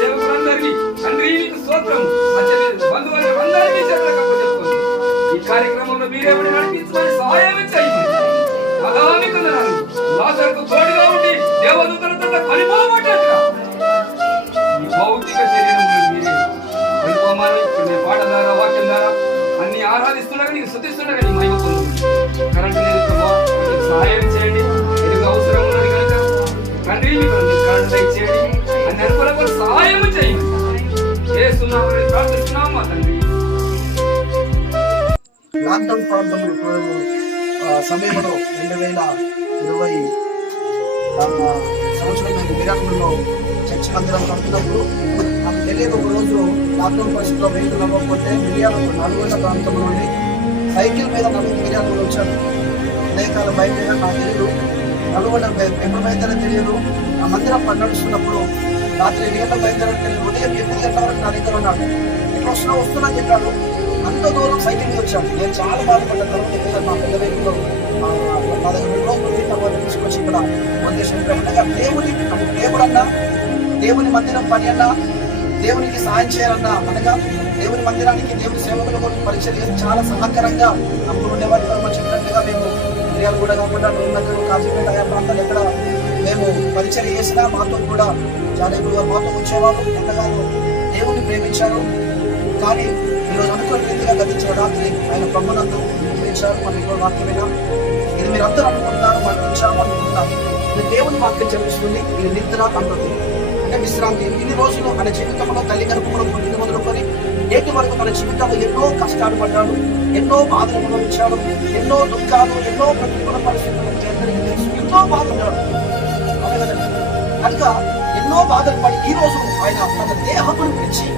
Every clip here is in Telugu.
సేవకులందరికీ తండ్రి స్తోత్రం. బంధువులు అందరికీ ఈ కార్యక్రమంలో మీరే ఉండి సహాయం చేయండి. కొందనాలు తోడుగా ఉండి ఈ భౌతిక శరీరం మీరే. కొనిపోమని ఇప్పుడు నేను పాట ద్వారా వాక్యం ద్వారా అన్ని ఆరాధిస్తుండగా నీకు శుద్ధిస్తుండగా నీ మహిమ కరెంట్ లాక్డౌన్ ప్రాంతంలో సమయంలో రెండు వేల ఇరవై ఆ, సంవత్సరం నేను మందిరం కడుతున్నప్పుడు నాకు తెలియదు ఒక రోజు లాక్డౌన్ పరిస్థితిలో వెహికల్ అవ్వకపోతే మిలియాల నల్గొండ ప్రాంతం నుండి సైకిల్ మీద నలుగురు మిలియాలు వచ్చాను. ఉదయకాలం బయట నాకు తెలియదు నల్గొండ బయ- ఎప్పుడు బయలుదేరో తెలియదు. ఆ మందిరం పన్నడుస్తున్నప్పుడు రాత్రి ఎన్ని గంటల బయలుదేరో తెలియదు. ఉదయం ఎనిమిది గంటల వరకు నా దగ్గర ఉన్నాడు. ఇట్లా వస్తున్నా వస్తున్నా చెప్పాడు. అంత దూరం సైకిల్ మీద వచ్చాను నేను చాలా బాధపడ్డాను. ఎందుకంటే మా పెద్ద వెహికల్లో మా దగ్గర రోజులు తీసుకొచ్చి ఇక్కడ ఉద్దేశం పెట్టగా దేవుని దేవుడన్నా దేవుడు అన్నా దేవుని మందిరం పని అన్నా దేవునికి సహాయం చేయాలన్నా అనగా దేవుని మందిరానికి దేవుని సేవకుల కొరకు పరిచయం చాలా సహకరంగా అప్పుడు ఉండేవారు. మనం చెప్పినట్టుగా మేము ఫిర్యాదు కూడా కాకుండా నూనెలు కాజీపేట ఆయా ప్రాంతాలు ఎక్కడ మేము పరిచయం చేసినా మాతో కూడా చాలా ఎక్కువగా మాతో వచ్చేవారు. ఎంతగానో దేవుని ప్రేమించారు. కానీ ఈరోజు అనుకోని రీతిగా గతించిన రాత్రి ఆయన బ్రహ్మనందు ప్రేమించారు మనం ఇప్పుడు వాక్యం ఇది మీరు అందరూ అనుకుంటారు మనం వింటాము అనుకుంటున్నాం ఇది దేవుని వాక్యం చెల్లిస్తుంది ఇది నిద్ర అన్నది అంటే విశ్రాంతి ఇన్ని రోజులు మన జీవితంలో తల్లి గర్భంలో పుట్టిన మొదలుకొని నేటి వరకు మన జీవితంలో ఎన్నో కష్టాలు పడ్డాడు ఎన్నో బాధలు అనుభవించాడు ఎన్నో దుఃఖాలు ఎన్నో ప్రతికూల పరిస్థితులు అందరికీ తెలుసు ఎంతో బాధపడ్డాడు కనుక ఎన్నో బాధలు పడి ఈ రోజు ఆయన తన దేహమును పిలిచి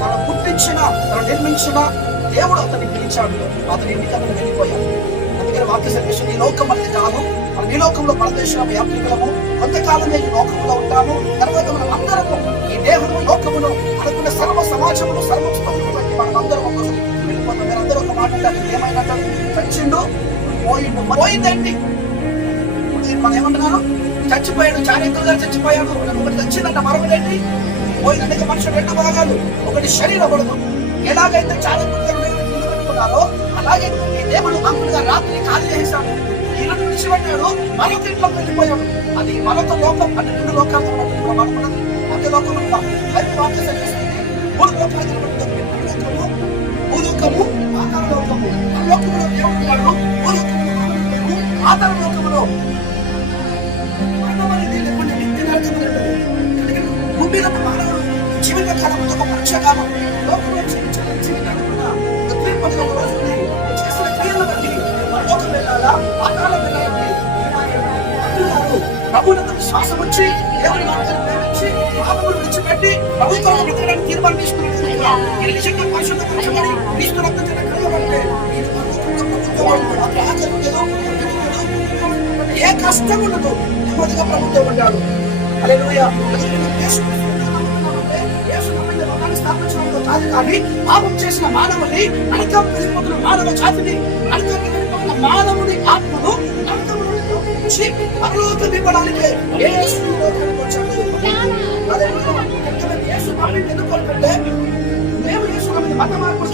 తన పుట్టించిన తన నిర్మించిన దేవుడు అతన్ని పిలిచాడు. అతని ఎన్నికలను వెళ్ళిపోయాడు. అందుకని వాక్య సందేశం ఈ లోకం అనేది కాదు. మనం ఈ లోకంలో పరదేశం యాత్రికులము కొంతకాలమే ఈ లోకంలో ఉంటాము. తర్వాత మనం అందరము ఈ దేహము లోకమును అనుకున్న సర్వ సమాజమును సర్వస్థమును మనం అందరం ఒక్కసారి వెళ్ళిపోతాం. మీరు అందరూ ఒక మాట ఏమైనా చచ్చిండు పోయిండు పోయిందండి. మనం ఏమంటున్నాను చచ్చిపోయాడు చారిత్ర చచ్చిపోయాడు ఒకటి చచ్చిందంట మరొకటి పోయినందుకు మనుషులు రెండు భాగాలు. ఒకటి శరీర పడదు ఎలాగైతే చారిత్ర నిలబెట్టుకున్నారో అలాగే ఈ దేవుడు అంకులుగా రాత్రి ఖాళీ చేశాడు ఈరోజు విడిచిపెట్టాడు. మరొక ఇంట్లోకి వెళ్ళిపోయాడు. అది మరొక లోకం అంటే రెండు లోకాలు మనకున్నది మధ్య లోకం ఉంటాం అది వార్త సరిస్తుంది మూడు లోకాలు నిలబెట్టుకుంది భూలోకము భూలోకము ఆకార లోకము. ఆ లోకంలో దేవుడు ఉన్నాడు. భూలోకము ఆధార లోకములో మరణం అనేది లేకుండా నిత్య నరకం భూమి మీద మానవుడు జీవిత కాలం ఒక పరీక్ష కాలం లోకంలో జీవించిన జీవితాన్ని కూడా ఒక తీర్పు ఒక రోజు ఉంది. చేసిన క్రియలను బట్టి పరలోకం వెళ్ళాలా పాతాళం వెళ్ళాలని అంటున్నారు ప్రభువునందు విశ్వాసం వచ్చి దేవుని మాటలను ప్రేమించి పాపములు విడిచిపెట్టి ప్రభుత్వం బ్రతకడానికి తీర్మానం తీసుకున్నాడు ఈ నిజంగా పరిశుద్ధపరచబడి క్రీస్తు రక్తం చేత కడగబడితే ఈ పరలోకంలో ఏ కష్టం ఉండదు నెమ్మదిగా ప్రభుత్వం ఉంటాడు అలా లోకాన్ని కాదు కానీ పాపం చేసిన మానవుని నరకం వెళ్ళిపోతున్న మానవ జాతిని నరకం వెళ్ళిపోతున్న మానవుని ఆత్మను నరకం నుండి తప్పించి పరలోకం ఇవ్వడానికి వచ్చాడు. ఎందుకంటే మేము యేసు మత మార్పు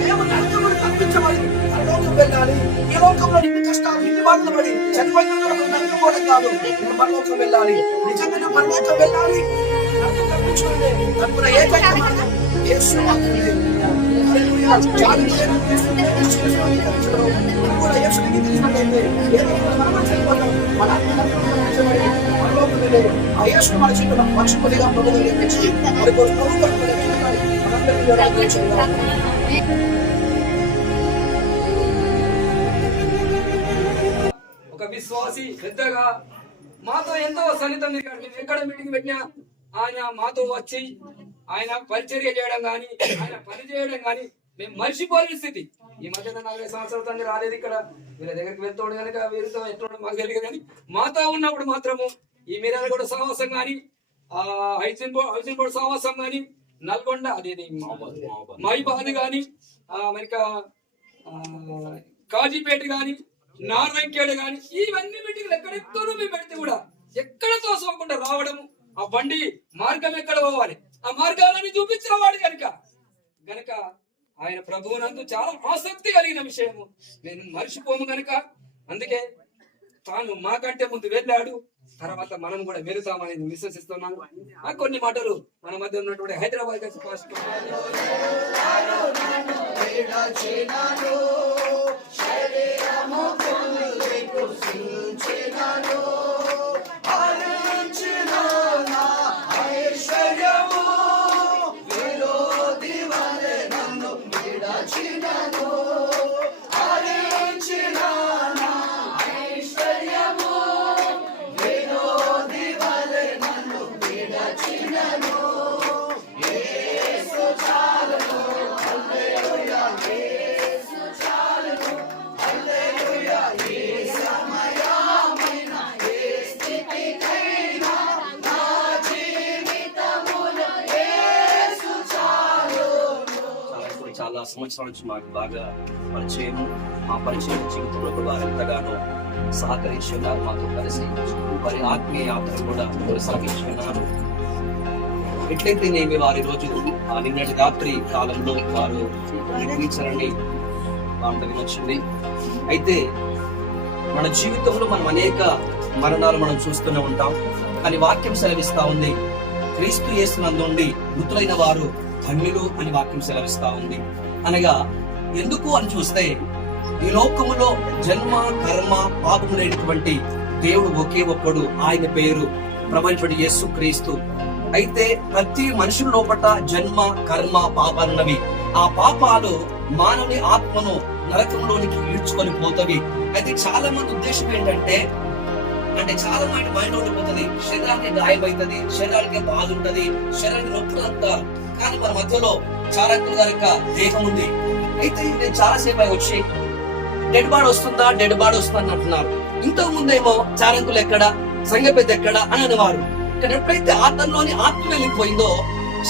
మేము నరకం నుండి తప్పించబడి పరలోకం వెళ్ళాలి. ఈ లోకంలో ఇన్ని కష్టాలు ఇన్ని బాధలు పడి చనిపోయిన తర్వాత నరకం పోవడం కాదు నేను పరలోకం వెళ్ళాలి. నిజంగా పరలోకం వెళ్ళాలి. నరకం తప్పించుకోండి తప్పున ఏకైక మార్గం ఒక మన మరి కొన్ని ఒక విశ్వాసి పెద్దగా మాతో ఎంతో సన్నిహితం ఎక్కడ మీటింగ్ పెట్టినా ఆయన మాతో వచ్చి ఆయన పరిచర్య చేయడం కానీ ఆయన పని చేయడం కానీ మేము మర్చిపోలేని స్థితి. ఈ మధ్యన నలభై సంవత్సరాల తండ్రి రాలేదు ఇక్కడ. వీళ్ళ దగ్గరికి వెళ్తాడు కనుక వీరితో ఎట్లా మాకు తెలియదు కానీ మాతో ఉన్నప్పుడు మాత్రము ఈ మీరాల కూడా సహవాసం కానీ ఆ హైసిన్ హైసిన్ బోర్డు సహవాసం కానీ నల్గొండ అదేది? మైబాద్ కానీ మనకి కాజీపేట కానీ నార్వంకేడ్ కానీ ఇవన్నీ మీటింగ్లు ఎక్కడెక్కడో మేము పెడితే కూడా ఎక్కడ తోసకుండా రావడము ఆ బండి మార్గం ఎక్కడ పోవాలి? ఆ మార్గాలని చూపించిన వాడు కనుక. గనక ఆయన ప్రభువునందు చాలా ఆసక్తి కలిగిన విషయము. నేను మర్చిపోము గనుక అందుకే తాను మాకంటే ముందు వెళ్ళాడు. తర్వాత మనం కూడా వెళుతామని విశ్వసిస్తున్నాను. ఆ కొన్ని మాటలు మన మధ్య ఉన్నటువంటి హైదరాబాద్ కలిసి పాస్టర్ సంవత్సరాల నుంచి మాకు బాగా పరిచయం మా పరిచయం జీవితంలో కూడా ఎంతగానో సహకరించున్నారు మాతో కలిసి వారి ఆత్మీయ యాత్ర కూడా కొనసాగించున్నారు ఎట్లయితే నేను వారి రోజు ఆ నిన్నటి రాత్రి కాలంలో వారు నిర్మించారని మాట వచ్చింది. అయితే మన జీవితంలో మనం అనేక మరణాలు మనం చూస్తూనే ఉంటాం. కానీ వాక్యం సెలవిస్తా ఉంది. క్రీస్తు యేసునందుండి మృతులైన వారు ధన్యులు అని వాక్యం సెలవిస్తా ఉంది. అనగా ఎందుకు అని చూస్తే ఈ లోకములో జన్మ కర్మ పాపములైనటువంటి దేవుడు ఒకే ఒక్కడు ఆయన పేరు ప్రపంచుడు యేసు క్రీస్తు. అయితే ప్రతి మనుషుల లోపట జన్మ కర్మ పాపాలున్నవి ఆ పాపాలు మానవుని ఆత్మను నరకంలోనికి ఈడ్చుకొని పోతవి. అయితే చాలా మంది ఉద్దేశం ఏంటంటే అంటే చాలా మంది మైండ్ ఉండిపోతుంది. శరీరానికి గాయమవుతుంది శరీరానికి బాధ ఉంటది శరీరానికి నొప్పులు అంతా కానీ మన మధ్యలో చారకుల గారి దేహం ఉంది. అయితే నేను చాలా సేపు వచ్చి డెడ్ బాడీ వస్తుందా? డెడ్ బాడీ వస్తుందా? అంటున్నారు ఇంతకు ముందేమో చారంకులు ఎక్కడ సంగపెద్ద ఎక్కడ అని అనేవారు. కానీ ఎప్పుడైతే ఆత్మలోని ఆత్మ వెళ్ళిపోయిందో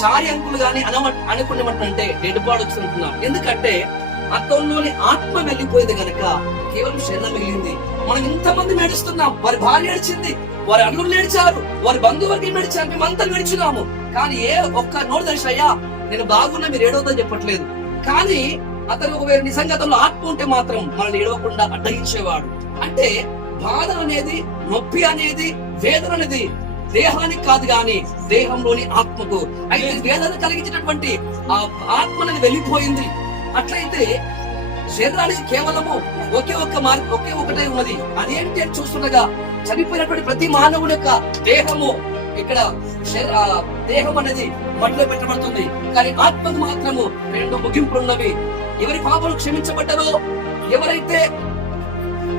చారి అంకులు గాని అనమ అనుకునేమంటే డెడ్ బాడీ వచ్చిందంటున్నారు ఎందుకంటే అతంలోని ఆత్మ వెళ్ళిపోయింది గనక కేవలం శరీరం మిగిలింది. మనం ఇంతమంది నడుస్తున్నాం వారి భార్య నడిచింది. వారి అన్నులు నడిచారు వారి బంధువర్గం నడిచారు మేమంతా నడిచినాము కానీ ఏ ఒక్క నోరు దర్శ అయ్యా నేను బాగున్నా మీరు ఏడవద్దని చెప్పట్లేదు. కానీ అతను ఒకవేళ నిజంగతంలో ఆత్మ ఉంటే మాత్రం మనల్ని ఏడవకుండా అడ్డగించేవాడు. అంటే బాధ అనేది నొప్పి అనేది వేదన అనేది దేహానికి కాదు గాని దేహంలోని ఆత్మకు. అయితే వేదన కలిగించినటువంటి ఆ ఆత్మ అనేది వెళ్ళిపోయింది. అట్లయితే శరీరానికి కేవలము ఒకే ఒక్క మార్గం ఒకే ఒకటే ఉన్నది. అదేంటి అని చూస్తుండగా చనిపోయినటువంటి ప్రతి మానవుడి యొక్క దేహము ఇక్కడ దేహం అనేది మట్టిలో పెట్టబడుతుంది. కానీ ఆత్మకు మాత్రము రెండు ముగింపులు ఉన్నవి ఎవరి పాపలు క్షమించబడ్డారో ఎవరైతే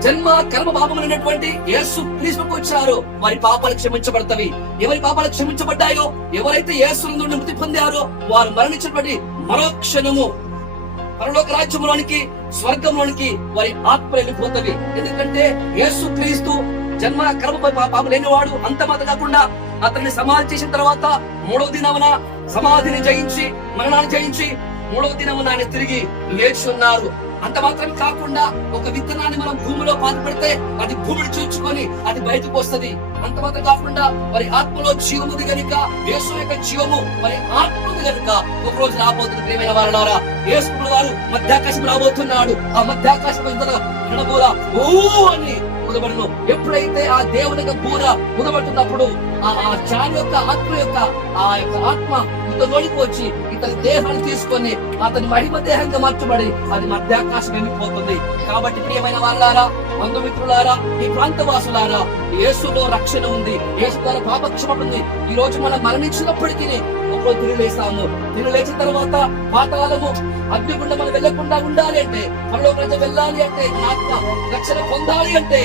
జన్మ కర్మ పాపములైనటువంటి అనేటువంటి యేసు క్రీస్తుకు వచ్చారో వారి పాపాలు క్షమించబడతవి. ఎవరి పాపాలు క్షమించబడ్డాయో ఎవరైతే యేసు నుండి మృతి పొందారో వారు మరణించినటువంటి మరో క్షణము. పరలోక రాజ్యంలోనికి స్వర్గంలోనికి వారి ఆత్మ వెళ్ళిపోతుంది. ఎందుకంటే యేసు క్రీస్తు జన్మ కర్మపపా పాపం లేనివాడు అంత మాత్రం కాకుండా అతన్ని సమాధి చేసిన తర్వాత మూడవ దినమున సమాధిని జయించి మరణాన్ని జయించి మూడవ దినమున ఆయన తిరిగి లేచి ఉన్నారు. అంత మాత్రం కాకుండా ఒక విత్తనాన్ని మనం భూమిలో పాతి పెడితే అది భూమిని చూచుకొని అది బయటకు వస్తుంది. అంత మాత్రం కాకుండా మరి ఆత్మలో జీవముది గనుక యేసు యొక్క జీవము మరి ఆత్మది గనుక ఒక రోజు రాబోతుంది ప్రేమైన వారలారా. యేసు వారు మధ్యాకాశం రాబోతున్నాడు. ఆ మధ్యాకాశం వినబోరా ఓ అని ఉదబడను. ఎప్పుడైతే ఆ దేవుని యొక్క బూర ఉదబడుతున్నప్పుడు ఆ ఆ చారి యొక్క ఆత్మ యొక్క ఆ యొక్క ఆత్మ ఇతలోనికి వచ్చి ఇతని దేహాన్ని తీసుకొని అతని మహిమ దేహంగా మార్చబడి అది మధ్యాకాశం వెళ్ళిపోతుంది కాబట్టి ప్రియమైన వాళ్ళారా బంధుమిత్రులారా ఈ ప్రాంత వాసులారా యేసులో రక్షణ ఉంది. యేసు ద్వారా పాపక్షమ ఉంది. ఈ రోజు మనం మరణించినప్పటికీ ఒకరోజు తిరిగిలేస్తాము. లేస్తాము లేచిన తర్వాత పాతాలము అగ్నిగుండా మనం వెళ్ళకుండా ఉండాలి అంటే మనలో ప్రజ వెళ్ళాలి అంటే ఆత్మ రక్షణ పొందాలి అంటే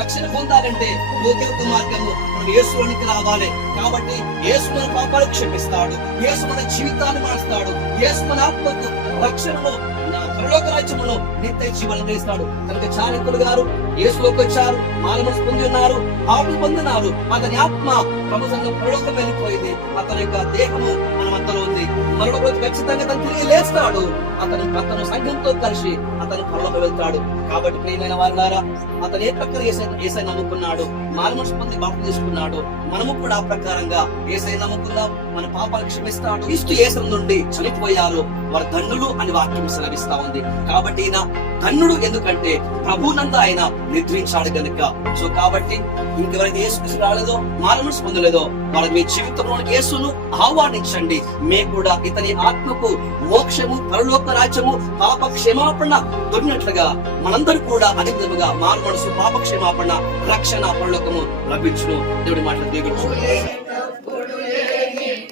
రక్షణ పొందాలంటే ఒకే ఒక మార్గము మనం యేసులోనికి రావాలి. కాబట్టి యేసు మన పాపాలు క్షమిస్తాడు. యేసు మన జీవితాన్ని మారుస్తాడు. యేసు మన ఆత్మకు రక్షణలో నా పరలోక రాజ్యంలో నిత్య జీవనం ఇస్తాడు కనుక చాణక్యులు గారు యేసులోకి వచ్చారు. మానవులు పొంది ఉన్నారు. ఆవులు పొందినారు. అతని ఆత్మ ప్రభు పరలోకం వెళ్ళిపోయింది. అతని యొక్క దేహము మన మధ్యలో ఉంది. మరొక రోజు ఖచ్చితంగా అతను తిరిగి లేస్తాడు. అతను అతను సంఘంతో కలిసి అతను పరలోకి వెళ్తాడు. కాబట్టి ప్రియమైన వారు అతను ఏ ప్రకారం ఏసై ఏసై నమ్ముకున్నాడు? మానవులు పొంది బాపు తీసుకున్నాడు. మనము కూడా ఆ ప్రకారంగా ఏసై నమ్ముకుందాం. మన పాపాలు క్షమిస్తాడు. ఇస్తు ఏసం నుండి చనిపోయారు. వారు ధన్యులు అని వాక్యం సెలవిస్తా ఉంది. కాబట్టి ఈయన ధన్యుడు ఎందుకంటే ప్రభునంద ఆయన నిద్రించాడు కనుక సో కాబట్టి ఇంకెవరైతే యేసు రాలేదో మానవులు పొందలేదో వాళ్ళ మీ జీవితంలో యేసును ఆహ్వానించండి. మేము కూడా ఇతని ఆత్మకు మోక్షము పరలోక రాజ్యము పాప క్షమాపణ దొరికినట్లుగా మనందరూ కూడా అదే విధముగా మారు మనసు పాప క్షమాపణ రక్షణ పరలోకము లభించును. దేవుడి మాటలు దీవించు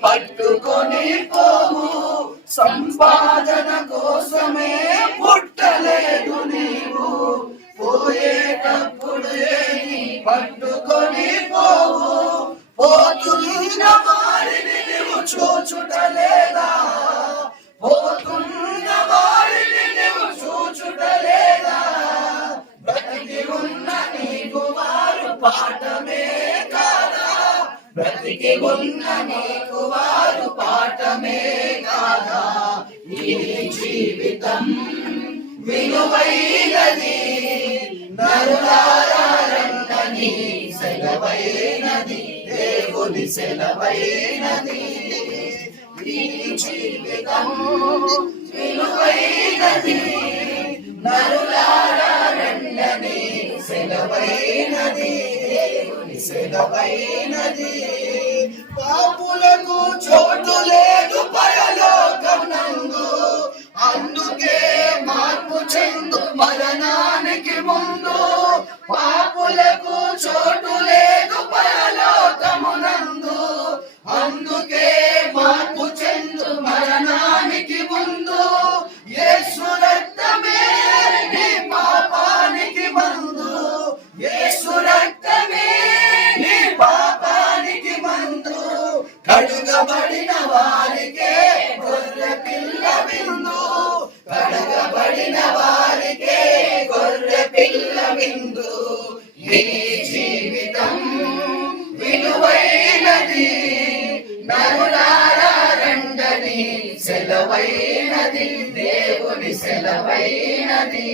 పట్టుకొని పోవు సంపాదన కోసమే పుట్టలేదు నీవు. పోయేటప్పుడు ఏమి పట్టుకొని పోవు పోతున్న వారిని నీవు చూచుటలేదా పోతున్న ఉన్న పాఠమే కాదా? ఈ జీవితం విలువైనది. నరులారంగని సెలవైనది. దేవుని సెలవైనది. ఈ జీవితం విలువైనది. నరులారంగని సెలవైనది. దేవుని సెలవైనది. పాపులకు చోటు లేదు పరలోకమునందు అందుకే మార్పు చెందు మరణానికి ముందు. గొర్రె పిల్ల విందు ఈ జీవితం విలువైనది. నరులారా రండని సెలవైనది దేవుని సెలవైనది.